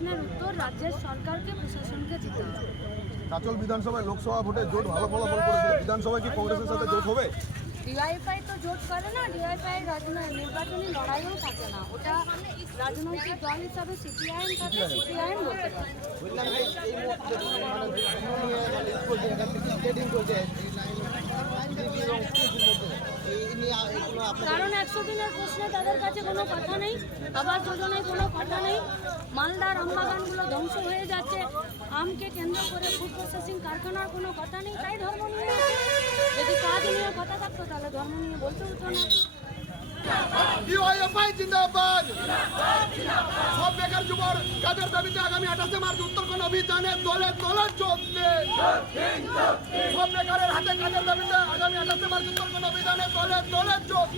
প্রশ্নের উত্তর রাজ্যের সরকারকে প্রশাসনকে দিতে হবে কাচল বিধানসভায় লোকসভা ভোটে জোট ভালো ফলাফল করেছিল বিধানসভায় কি কংগ্রেসের সাথে জোট হবে ডিওয়াইফাই তো জোট করে না ডিওয়াইফাই নির্বাচনী লড়াইও থাকে না ওটা রাজনৈতিক দল হিসাবে সিপিআইএম থাকে সিপিআইএম বলতে পারে কারণ একশো দিনের প্রশ্নে তাদের কাছে কোনো কথা নেই আবাস যোজনায় কোনো কথা নেই মালদার আমবাগানগুলো ধ্বংস হয়ে যাচ্ছে আমকে কেন্দ্র করে ফুড প্রসেসিং কারখানার কোনো কথা নেই তাই ধর্ম নিয়ে। যদি কাজ নিয়ে কথা থাকতো তাহলে ধর্ম নিয়ে বলতে হতো না। সব বেকার যুবক কাজের দাবিতে আগামী আঠাশে মার্চ উত্তরকোণ অভিযানে দলে দলে যোগ দেন। সব বেকারের হাতে কাজের দাবিতে আগামী আঠাশে মার্চ উত্তরকোণ অভিযানে দলে দলে যোগ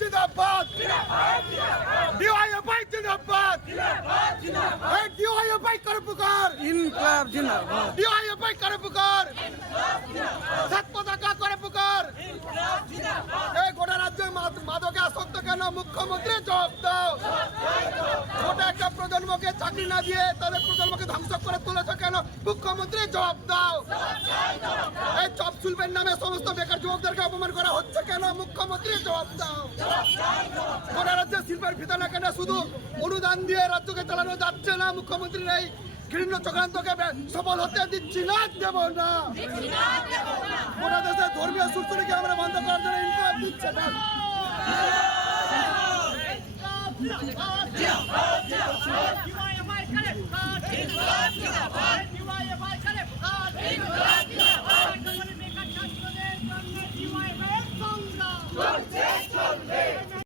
জিন্দাবাদ। ডিওয়াইএফআই জিন্দাবাদ। এই ডিওয়াইএফআই করে পুকার ইনকলাব জিন্দাবাদ। ডিওয়াইএফআই করে পুকার সাত পতাকা করে পুকার এই গোটা রাজ্যে মাদকে আসক্ত কেন? মুখ্যমন্ত্রী জবাব দাও। গোটা একটা প্রজন্মকে চাকরি না দিয়ে তাদের প্রজন্মকে ধ্বংস মুখ্যমন্ত্রী জবাব দাও। এই চপ শিল্পের নামে সমস্ত বেকার যুবকদেরকে অপমান করা হচ্ছে কেন? মুখ্যমন্ত্রী জবাব দাও। গোটা রাজ্যের শিল্পের ভিতরে কেন শুধু অনুদান দিয়ে রাজ্যকে চালানো যাচ্ছে না? মুখ্যমন্ত্রী এই ঘৃণ্য চক্রান্তকে সফল হতে দিচ্ছি না দেব না। গোটা দেশে ধর্মীয় সুস্থটিকে আমরা বন্ধ করার জন্য ইনকলাব দিচ্ছে না।